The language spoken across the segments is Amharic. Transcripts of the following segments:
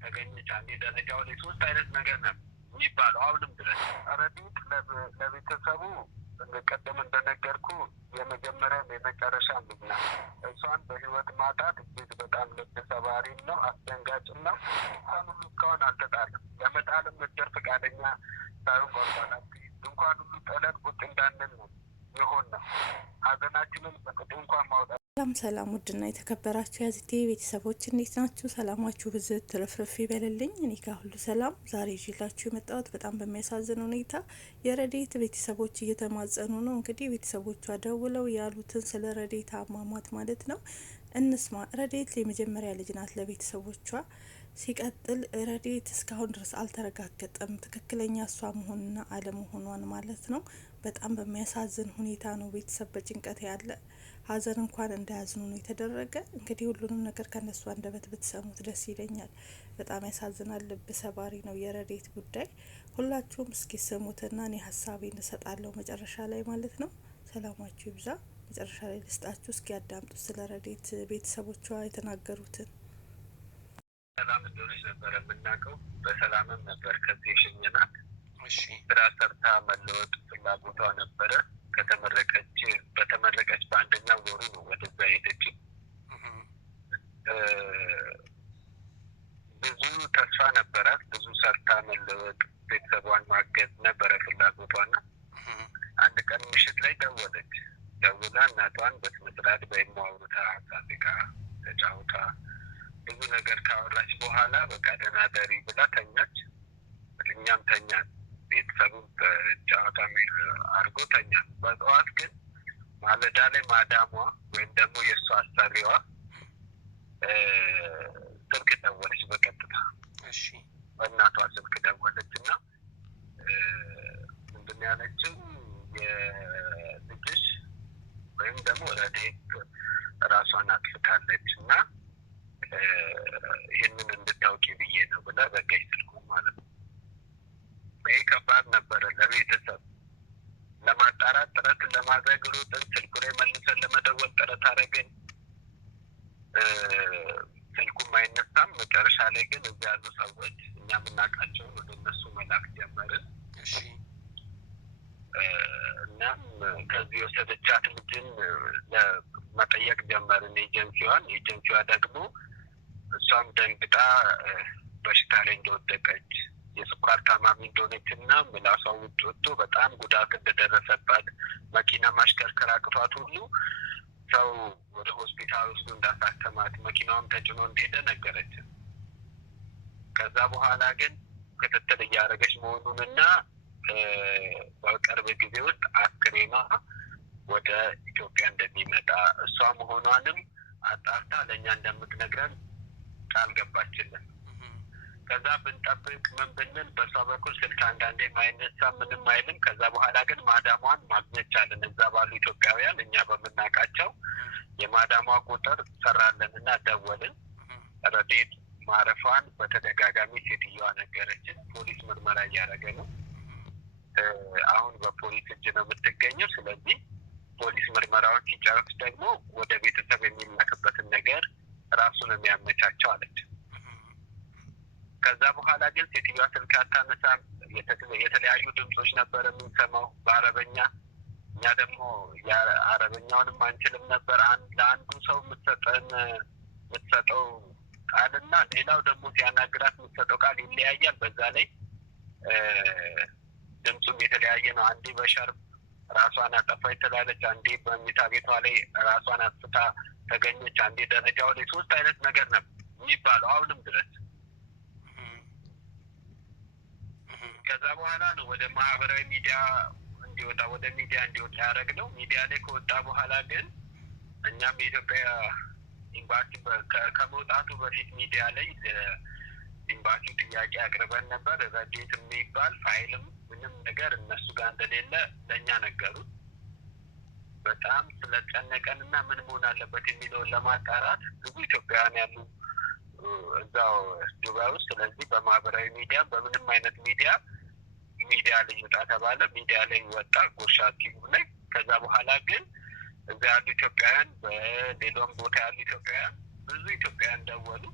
ተገኘች አንዴ ደረጃው ላይ ሶስት አይነት ነገር ነው የሚባለው አሁንም ድረስ። ረዲት ለቤተሰቡ ቀደም እንደነገርኩ የመጀመሪያም የመጨረሻም ልጅ ናት። እሷን በህይወት ማጣት እጅግ በጣም ልብ ሰባሪም ነው፣ አስደንጋጭም ነው። እንኳን ሁሉ እስካሁን አልተጣለም። ለመጣልም ምድር ፈቃደኛ ሳይሆን ቆርጧል። እንኳን ሁሉ ጠለን ቁጭ እንዳንል ነው የሆን ነው። ሀዘናችንን በቅጡ እንኳን ማውጣት። ሰላም ውድና የተከበራችሁ የዚቴ ቤተሰቦች እንዴት ናችሁ? ሰላማችሁ ብዝት ትርፍርፍ ይበልልኝ። እኔ ጋር ሁሉ ሰላም። ዛሬ ይዤላችሁ የመጣሁት በጣም በሚያሳዝን ሁኔታ የረዴት ቤተሰቦች እየተማጸኑ ነው። እንግዲህ ቤተሰቦቿ ደውለው ያሉትን ስለ ረዴት አሟሟት ማለት ነው እንስማ። ረዴት የመጀመሪያ ልጅ ናት ለቤተሰቦቿ። ሲቀጥል ረዴት እስካሁን ድረስ አልተረጋገጠም ትክክለኛ እሷ መሆንና አለመሆኗን ማለት ነው። በጣም በሚያሳዝን ሁኔታ ነው ቤተሰብ በጭንቀት ያለ። ሀዘን እንኳን እንዳያዝኑ ነው የተደረገ። እንግዲህ ሁሉንም ነገር ከነሱ አንደበት ብትሰሙት ደስ ይለኛል። በጣም ያሳዝናል፣ ልብ ሰባሪ ነው የረዴት ጉዳይ። ሁላችሁም እስኪ ስሙትና እኔ ሀሳቤን እሰጣለሁ መጨረሻ ላይ ማለት ነው። ሰላማችሁ ይብዛ። መጨረሻ ላይ ልስጣችሁ፣ እስኪ ያዳምጡት ስለ ረዴት ቤተሰቦቿ የተናገሩትን። ሰላም እንደሆነች ነበረ የምናውቀው። በሰላምም ነበር ከዚህ የሸኘናት። ስራ ሰርታ መለወጥ ፍላጎቷ ነበረ። በተመረቀች በአንደኛው ወሩ ነው ወደዛ ሄደች። ብዙ ተስፋ ነበራት። ብዙ ሰርታ መለወጥ፣ ቤተሰቧን ማገዝ ነበረ ፍላጎቷና አንድ ቀን ምሽት ላይ ደውላ እናቷን በስነስርዓት በይሟውታ ሳቢቃ ተጫውታ ብዙ ነገር ካወራች በኋላ በቃ ደህና ደሪ ብላ ተኛች። እኛም ተኛን። ቤተሰቡ በጨዋታ አድርጎ ተኛን። በጠዋት ግን ማለዳ ላይ ማዳሟ ወይም ደግሞ የእሷ አሰሪዋ ስልክ ደወለች። በቀጥታ በእናቷ ስልክ ደወለች እና ምንድን ያለችው የልጅሽ ወይም ደግሞ ረዴት ራሷን አጥፍታለች እና ይህንን እንድታውቂ ብዬ ነው ብላ ዘጋች ስልኩ ማለት ነው። ይህ ከባድ ነበረ ለቤተሰብ። ለማጣራት ጥረት ለማድረግ ሩጥን፣ ስልኩ ላይ መልሰን ለመደወል ጥረት አደረግን። ስልኩም አይነሳም። መጨረሻ ላይ ግን እዚህ ያሉ ሰዎች እኛ የምናውቃቸውን ወደ እነሱ መላክ ጀመርን። እናም ከዚህ የወሰደቻት ልጅን መጠየቅ ጀመርን ኤጀንሲዋ ደግሞ እሷም ደንግጣ በሽታ ላይ እንደወደቀች የስኳር ታማሚ እንደሆነች እና ምላሷ ውጭ ወጥቶ በጣም ጉዳት እንደደረሰባት መኪና ማሽከርከር አቅቷት ሁሉ ሰው ወደ ሆስፒታል ውስጥ እንዳሳከማት መኪናዋም ተጭኖ እንደሄደ ነገረችን። ከዛ በኋላ ግን ክትትል እያደረገች መሆኑንና በቅርብ ጊዜ ውስጥ አስክሬኗ ወደ ኢትዮጵያ እንደሚመጣ እሷ መሆኗንም አጣርታ ለእኛ እንደምትነግረን ቃል ገባችልን። ከዛ ብንጠብቅ ምን ብንል በሷ በኩል ስልክ አንዳንዴ ማይነሳ ምንም አይልም። ከዛ በኋላ ግን ማዳሟን ማግኘት ቻለን። እዛ ባሉ ኢትዮጵያውያን እኛ በምናውቃቸው የማዳሟ ቁጥር ሰራለን እና ደወልን። ረዴት ማረፏን በተደጋጋሚ ሴትዮዋ ነገረችን። ፖሊስ ምርመራ እያደረገ ነው። አሁን በፖሊስ እጅ ነው የምትገኘው። ስለዚህ ፖሊስ ምርመራውን ሲጨርስ ደግሞ ወደ ቤተሰብ የሚላክበትን ነገር ራሱን የሚያመቻቸው አለች። ከዛ በኋላ ግን ሴትዮዋ ስልክ አታነሳም። የተለያዩ ድምጾች ነበር የምንሰማው በአረበኛ። እኛ ደግሞ የአረበኛውንም አንችልም ነበር። ለአንዱ ሰው የምትሰጠው ቃልና ሌላው ደግሞ ሲያናግራት የምትሰጠው ቃል ይለያያል። በዛ ላይ ድምፁም የተለያየ ነው። አንዴ በሸርብ ራሷን አጠፋች ትላለች፣ አንዴ በመኝታ ቤቷ ላይ ራሷን አጥፍታ ተገኘች፣ አንዴ ደረጃው ላይ ሶስት አይነት ነገር ነው የሚባለው አሁንም ድረስ። ከዛ በኋላ ነው ወደ ማህበራዊ ሚዲያ እንዲወጣ ያደረግነው። ሚዲያ ላይ ከወጣ በኋላ ግን እኛም የኢትዮጵያ ኤምባሲ ከመውጣቱ በፊት ሚዲያ ላይ ኤምባሲ ጥያቄ አቅርበን ነበር። ረዴት የሚባል ፋይልም ምንም ነገር እነሱ ጋር እንደሌለ ለእኛ ነገሩት። በጣም ስለጨነቀን እና ምን መሆን አለበት የሚለውን ለማጣራት ብዙ ኢትዮጵያውያን ያሉ እዛው ዱባይ ውስጥ። ስለዚህ በማህበራዊ ሚዲያ በምንም አይነት ሚዲያ ላይ ይወጣ ተባለ። ሚዲያ ላይ ወጣ ጉርሻ ቲቪ ላይ። ከዛ በኋላ ግን እዛ ያሉ ኢትዮጵያውያን በሌሎም ቦታ ያሉ ኢትዮጵያውያን ብዙ ኢትዮጵያውያን ደወሉ።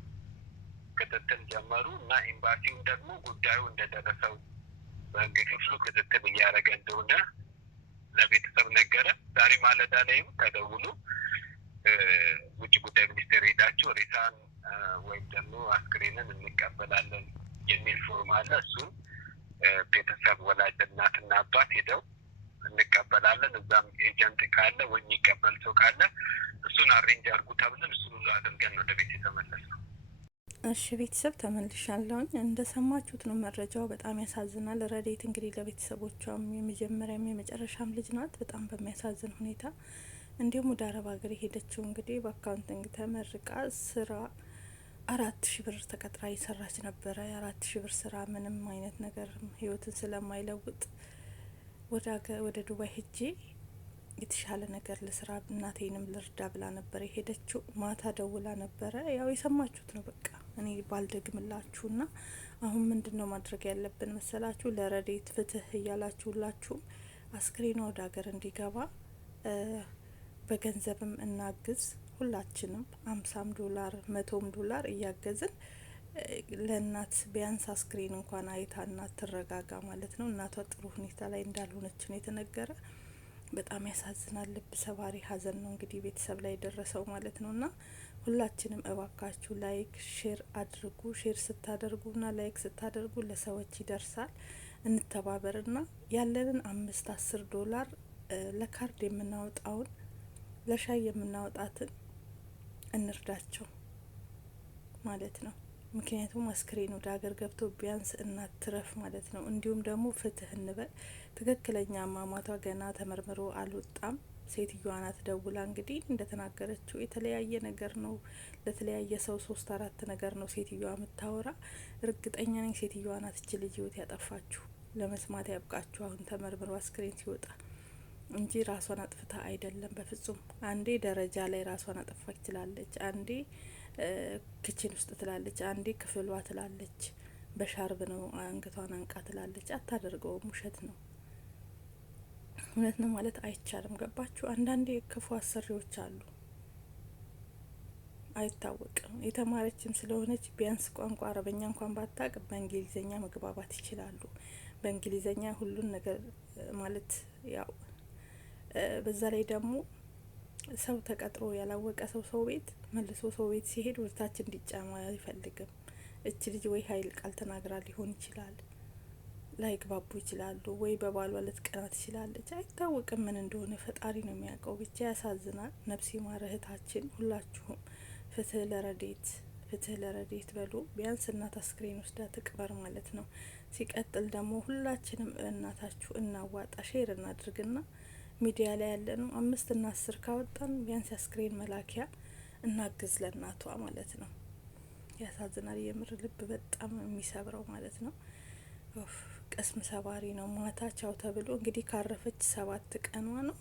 ክትትል ጀመሩ እና ኤምባሲውም ደግሞ ጉዳዩ እንደደረሰው በህግ ክፍሉ ክትትል እያደረገ እንደሆነ ለቤተሰብ ነገረ። ዛሬ ማለዳ ላይም ተደውሎ ውጭ ጉዳይ ሚኒስቴር ሄዳችሁ ሬሳን ወይም ደግሞ አስክሬንን እንቀበላለን የሚል ፎርም አለ። እሱም ቤተሰብ ወላጅ እናትና አባት ሄደው እንቀበላለን፣ እዛም ኤጀንት ካለ ወይ የሚቀበል ሰው ካለ እሱን አሬንጅ አድርጉ ተብለን እሱን ሁሉ አድርገን ወደ ቤት የተመለስነው። እሺ ቤተሰብ ተመልሻለሁኝ። እንደሰማችሁት ነው መረጃው። በጣም ያሳዝናል። ረዴት እንግዲህ ለቤተሰቦቿም የመጀመሪያም የመጨረሻም ልጅ ናት። በጣም በሚያሳዝን ሁኔታ እንዲሁም ወደ አረብ ሀገር የሄደችው እንግዲህ በአካውንቲንግ ተመርቃ ስራ 4,000 ብር ተቀጥራ እየሰራች ነበረ። የ4,000 ብር ስራ ምንም አይነት ነገር ህይወትን ስለማይለውጥ ወደ ዱባይ ሄጄ የተሻለ ነገር ለስራ እናቴንም ልርዳ ብላ ነበር የሄደችው። ማታ ደውላ ነበረ። ያው የሰማችሁት ነው። በቃ እኔ ባልደግምላችሁና አሁን ምንድነው ማድረግ ያለብን መሰላችሁ? ለረዴት ፍትህ እያላችሁ ሁላችሁም አስክሬኗ ወደ ሀገር እንዲገባ በገንዘብም እናግዝ። ሁላችንም 50 ዶላር 100 ዶላር እያገዝን ለእናት ቢያንስ አስክሬን እንኳን አይታ እናት ትረጋጋ ማለት ነው። እናቷ ጥሩ ሁኔታ ላይ እንዳልሆነች ነው የተነገረ። በጣም ያሳዝናል። ልብ ሰባሪ ሀዘን ነው እንግዲህ ቤተሰብ ላይ ደረሰው ማለት ነው። እና ሁላችንም እባካችሁ ላይክ ሼር አድርጉ። ሼር ስታደርጉና ላይክ ስታደርጉ ለሰዎች ይደርሳል። እንተባበርና ያለንን 5-10 ዶላር ለካርድ የምናወጣውን ለሻይ የምናወጣትን እንርዳቸው ማለት ነው። ምክንያቱም አስክሬን ወደ ሀገር ገብቶ ቢያንስ እናት ትረፍ ማለት ነው። እንዲሁም ደግሞ ፍትህ እንበል። ትክክለኛ አሟሟቷ ገና ተመርምሮ አልወጣም። ሴትዮዋ ናት ደውላ እንግዲህ እንደተናገረችው የተለያየ ነገር ነው፣ ለተለያየ ሰው 3-4 ነገር ነው ሴትዮዋ የምታወራ። እርግጠኛ ነኝ ሴትዮዋ ናት እች ልጅ ህይወት ያጠፋችሁ። ለመስማት ያብቃችሁ አሁን ተመርምሮ አስክሬን ሲወጣ እንጂ ራሷን አጥፍታ አይደለም በፍጹም። አንዴ ደረጃ ላይ ራሷን አጠፋች ትላለች፣ አንዴ ክችን ውስጥ ትላለች፣ አንዴ ክፍሏ ትላለች፣ በሻርብ ነው አንገቷን አንቃ ትላለች። አታደርገውም፣ ውሸት ነው። እውነት ነው ማለት አይቻልም። ገባችሁ? አንዳንዴ ክፉ አሰሪዎች አሉ፣ አይታወቅም። የተማረችም ስለሆነች ቢያንስ ቋንቋ አረበኛ እንኳን ባታቅ በእንግሊዘኛ መግባባት ይችላሉ። በእንግሊዘኛ ሁሉን ነገር ማለት ያው በዛ ላይ ደግሞ ሰው ተቀጥሮ ያላወቀ ሰው ቤት መልሶ ሰው ቤት ሲሄድ ወደታች እንዲጫማ አይፈልግም። እች ልጅ ወይ ኃይል ቃል ተናግራ ሊሆን ይችላል፣ ላይግባቡ ይችላሉ፣ ወይ በባሏ ልትቀና ትችላለች። አይታወቅም ምን እንደሆነ ፈጣሪ ነው የሚያውቀው። ብቻ ያሳዝናል። ነፍሲ ማር እህታችን። ሁላችሁም ፍትህ ለረዴት ፍትህ ለረዴት በሉ። ቢያንስ እናት አስክሬን ወስዳ ትቅበር ማለት ነው። ሲቀጥል ደግሞ ሁላችንም እናታችሁ እናዋጣ፣ ሼር እናድርግና ሚዲያ ላይ ያለነው 5 እና 10 ካወጣን ቢያንስ አስክሬን መላኪያ እናግዝ ለእናቷ ማለት ነው። ያሳዝናል። የምር ልብ በጣም የሚሰብረው ማለት ነው። ቅስም ሰባሪ ነው። ማታ ቻው ተብሎ እንግዲህ ካረፈች 7 ቀኗ ነው።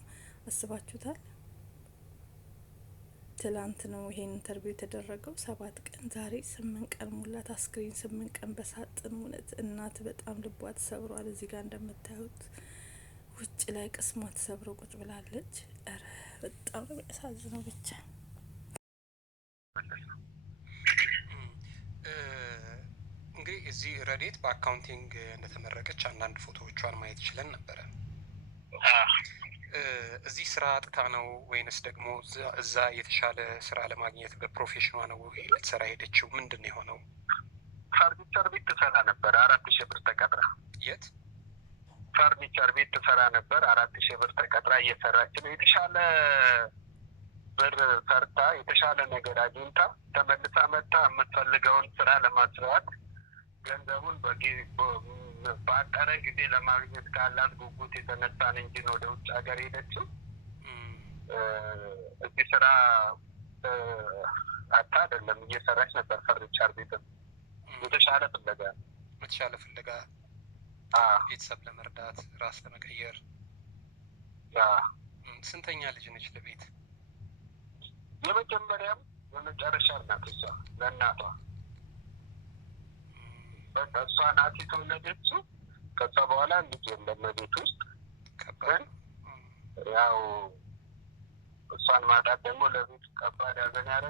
አስባችሁታል? ትላንት ነው ይሄን ኢንተርቪው የተደረገው። 7 ቀን፣ ዛሬ 8 ቀን ሙላት። አስክሬን 8 ቀን በሳጥን። እውነት እናት በጣም ልቧ ተሰብሯል። እዚህ ጋር እንደምታዩት ውጭ ላይ ቅስሟ ተሰብሮ ቁጭ ብላለች። ኧረ በጣም ነው የሚያሳዝነው። ብቻ እንግዲህ እዚህ ረዴት በአካውንቲንግ እንደተመረቀች አንዳንድ ፎቶዎቿን ማየት ችለን ነበረ። እዚህ ስራ አጥታ ነው ወይንስ ደግሞ እዛ የተሻለ ስራ ለማግኘት በፕሮፌሽኗ ነው ልትሰራ ሄደችው? ምንድን ነው የሆነው? ፈርኒቸር ቤት ትሰራ ነበር። 4,000 ብር ተቀጥራ። የት ፈርኒቸር ቤት ትሰራ ነበር። 4,000 ብር ተቀጥራ እየሰራች ነው። የተሻለ ብር ሰርታ የተሻለ ነገር አግኝታ ተመልሳ መጣ የምትፈልገውን ስራ ለማስራት ገንዘቡን በአጠረ ጊዜ ለማግኘት ካላት ጉጉት የተነሳን እንጂ ነው ወደ ውጭ ሀገር ሄደችው። እዚህ ስራ አታ አይደለም እየሰራች ነበር። ፈርኒቸር ቤት የተሻለ ፍለጋ ቤተሰብ ለመርዳት ራስ ለመቀየር። ስንተኛ ልጅ ነች ለቤት? የመጀመሪያም የመጨረሻ ናት እሷ ለእናቷ። በቃ እሷ ናት የተወለደችው። ከዛ በኋላ ልጅ የለም ቤት ውስጥ። ግን ያው እሷን ማጣት ደግሞ ለቤት ከባድ ያዘን ያለ